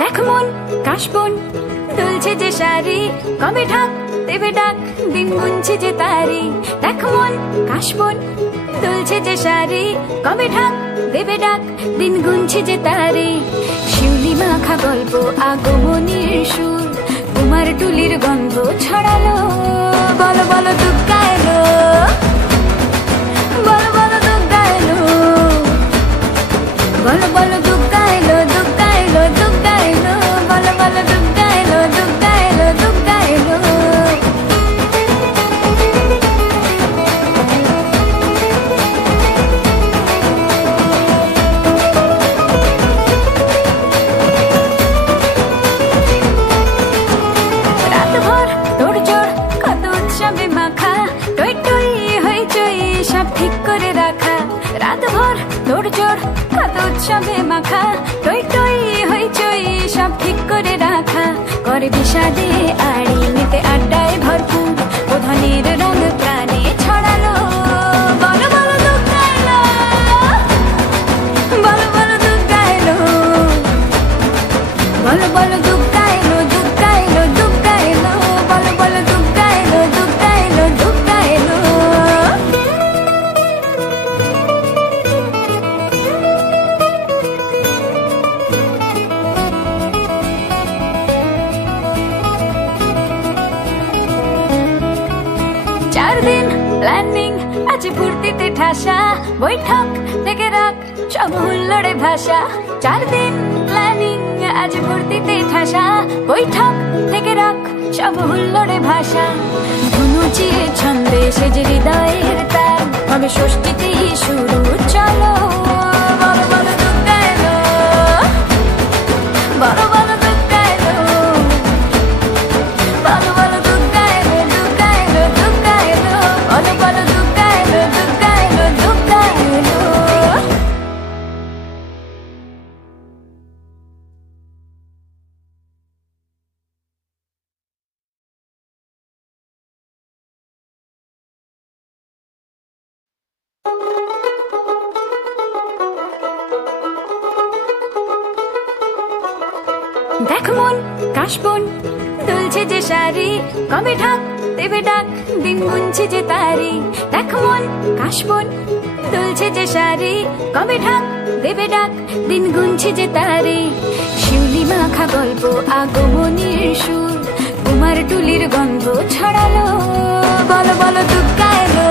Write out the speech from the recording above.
দেখ মন কাশবন দুলছে যে শাড়ি, কবে ঢাক দেবে ডাক দিন গুনছে যে তারি। দেখ মন কাশবন দুলছে যে শাড়ি, কবে ঢাক দেবে ডাক দিন গুনছে যে তারি। শিউলি মাখা গল্প আগমনীর সুর, তোমার টুলির গন্ধ ছড়ালো। বলো বলো দুগ্গা এলো, বলো বলো দুগ্গা এলো, বলো বলো দুগ্গা এলো, দুগ্গা এলো, দুগ্গা এলো, বলো বলো দুগ্গা এলো, দুগ্গা এলো, দুগ্গা এলো। রাতভর তোড়জোড় কত উৎসবে মাখা, টই টই হইচই সব ঠিক করে রাখা। রাতভর তোড়জোড় কত উৎসবে মাখা, টই টই হইচই সব ঠিক করে রাখা। করে বিষাদে আড়ি মেতে আড্ডায় ভরপুর, প্রধানের রঙ প্রাণে ছড়ালো। বলো বলো দুগ্গা এলো, বলো বলো দুগ্গা এলো, বলো বলো দুগ্গা এলো, দুগ্গা এলো, দুগ্গা এলো, বলো বলো দুগ্গা এলো, দুগ্গা এলো, দুগ্গা এলো। চার দিন প্ল্যানিং আজ ফুর্তিতে ঠাসা, বৈঠক থেকে রাখ সব হুল্লোড়ে ভাষা। চার দিন প্ল্যানিং আজ ফুর্তিতে ঠাসা, বৈঠক থেকে রাখ সব হুল্লোড়ে ভাষা। ধনুচির ছন্দে সেজে হৃদয়ের তার, হবে ষষ্ঠীতেই শুরু চলো। বলো বলো দুগ্গা এলো, বলো বলো দুগ্গা এলো, বলো বলো দুগ্গা এলো, দুগ্গা এলো, দুগ্গা এলো, বলো বলো দুগ্গা এলো, দুগ্গা এলো, দুগ্গা এলো। দেখ মন কাশবন দুলছে যে শাড়ি, কবে ঢাক দেবে ডাক দিন গুনছে যে তারি। দেখ মন কাশবন দুলছে যে শাড়ি, কবে ঢাক দেবে ডাক দিন গুনছে যে তারি। শিউলি মাখা গল্প আগমনীর সুর, তোমার টুলির গন্ধ ছড়ালো। বলো বলো দুগ্গা এলো,